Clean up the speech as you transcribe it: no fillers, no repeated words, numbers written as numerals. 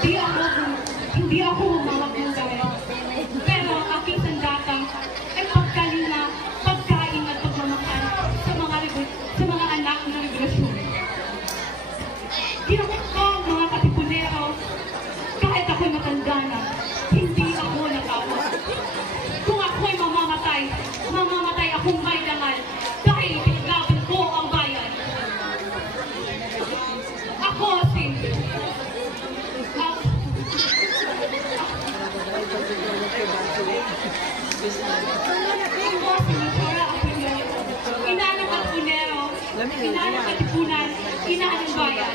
Hindi ako mamamatay. Pero ang aking sandatang ay pagkalina, pagkain at pagmamahal sa mga anak ng regulasyon. Ginamit ko ang mga katipunero kahit ako'y matanda na, hindi ako natakot. Kung ako'y mamamatay akong may dangal dahil pinaglaban ko ang bayan. Ako si Michora Aquino, ina ng Katipunero, ina ng Katipunan, ina ng bayan.